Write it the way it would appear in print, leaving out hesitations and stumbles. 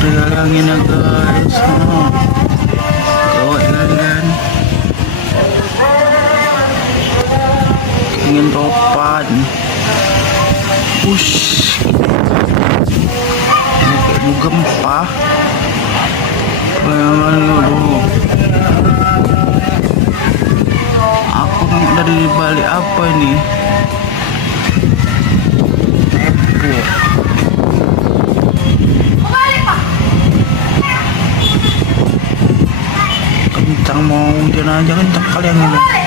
Dilalangin na guys. Gawin lang yan. Ingin topan. Push. Bugam pa. Kaya nga bro. Aku dari balik apa ini? Kencang mau hujan aja kencang kalian ini.